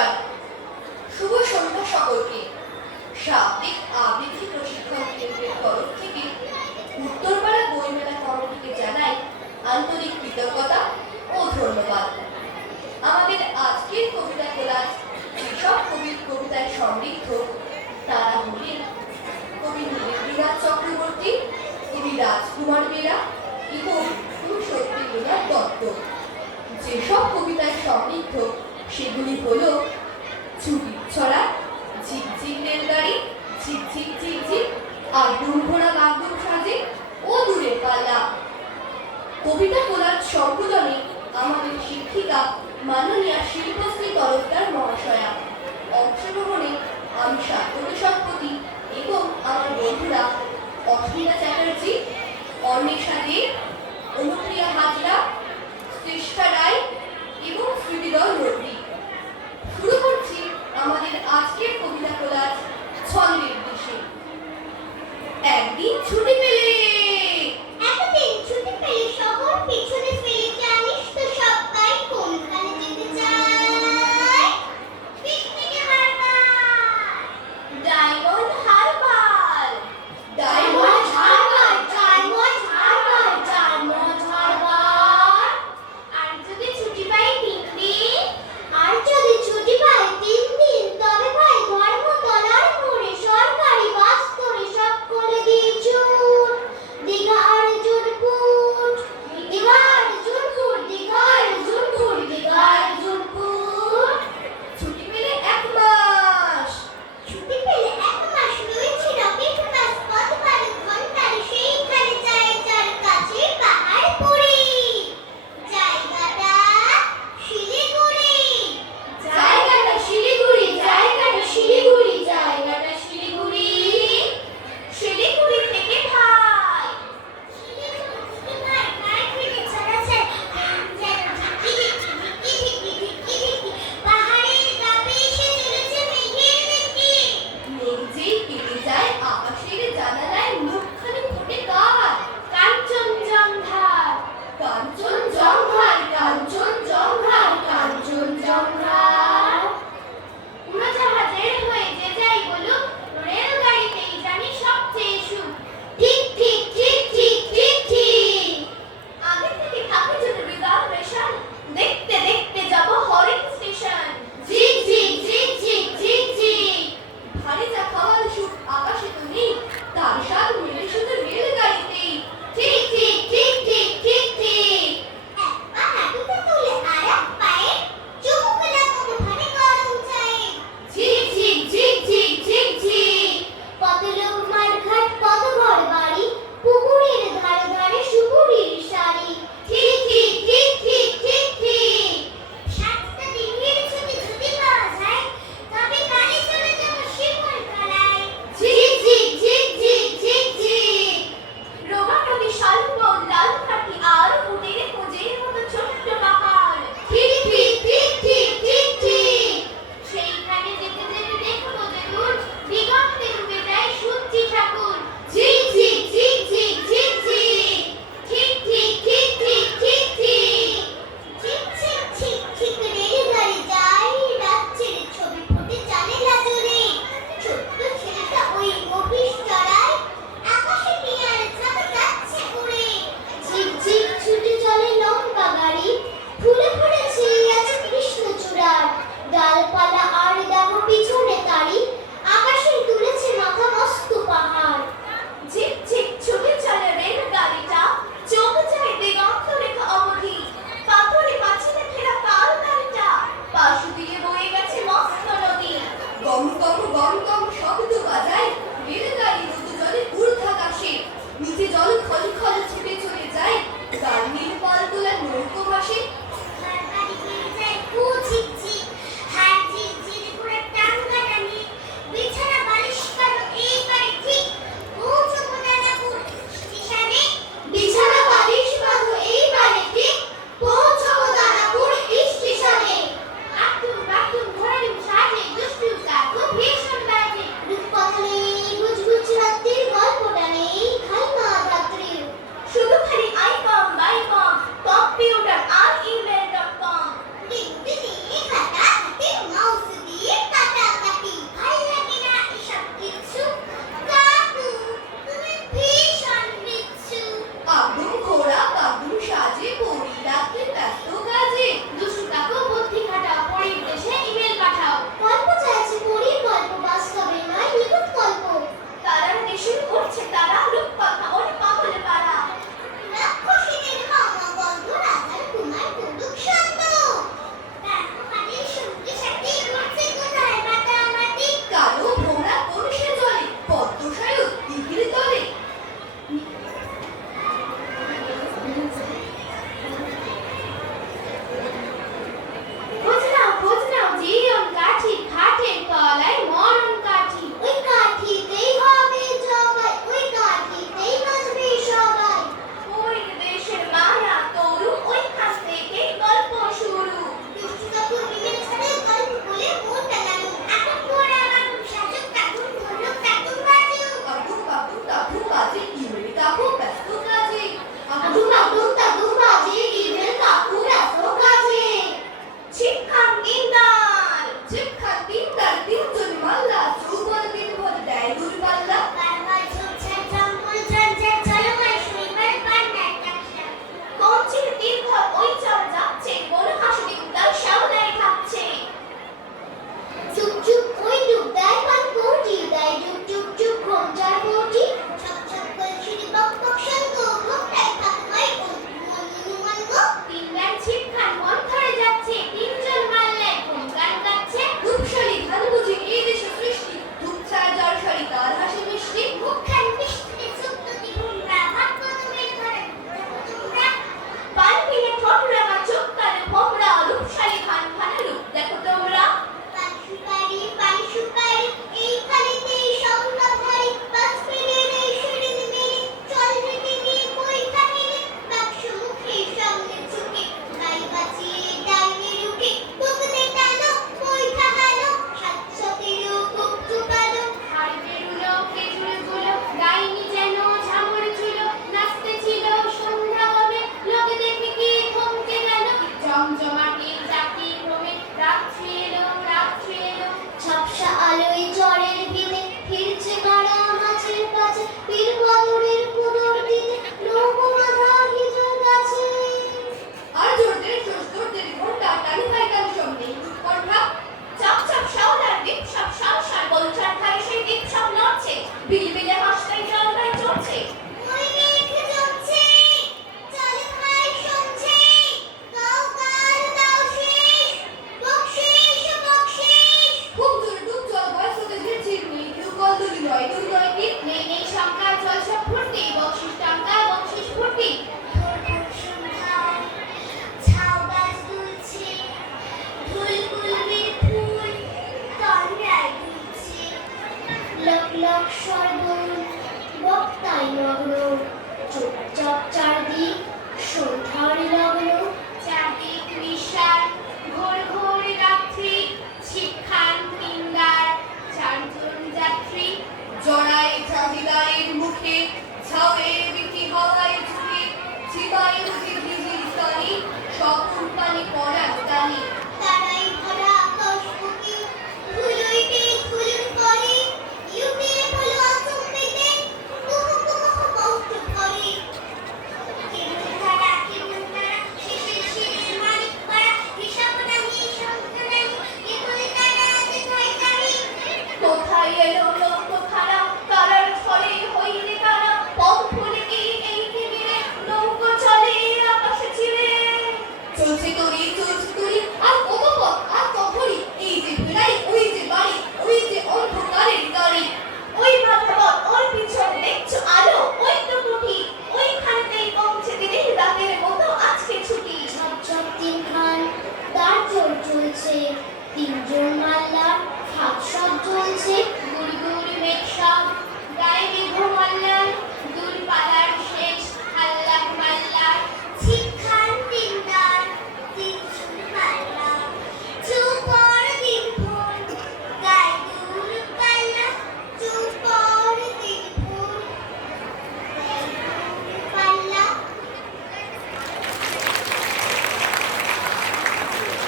নমস্কার শুভ সন্ধ্যা সকলকে। শাব্দিক আবৃত্তি প্রশিক্ষণ কেন্দ্রের তরফ থেকে উত্তরপাড়া বইমেলা কমিটিকে জানাই আন্তরিক কৃতজ্ঞতা ও ধন্যবাদ। আমাদের আজকের কবিতা কোলাজ যেসব কবির কবিতায় সমৃদ্ধ, তারা হলেন কবি নীলেন্দ্রনাথ চক্রবর্তী, কবি রাজকুমার বেরা এবং সত্যেন্দ্রনাথ দত্ত। যেসব কবিতায় সমৃদ্ধ সেগুলি হল চুরির ছড়া ঝিকঝিক রেলগাড়ি ঝিকঝিক ঝিকঝিক আর দুর্ঘোড়া বাগদুম সাজে ও দূরে পাল্লা। কবিতা কোলার সংশোধনে আমাদের শিক্ষিকা, মাননীয়া শিল্পশ্রী তরফদার মহাশয়া। অংশগ্রহণে আমি সার্থক সম্পত্তি এবং আমার বন্ধুরা অস্মিতা চ্যাটার্জি, অন্বেষা hielo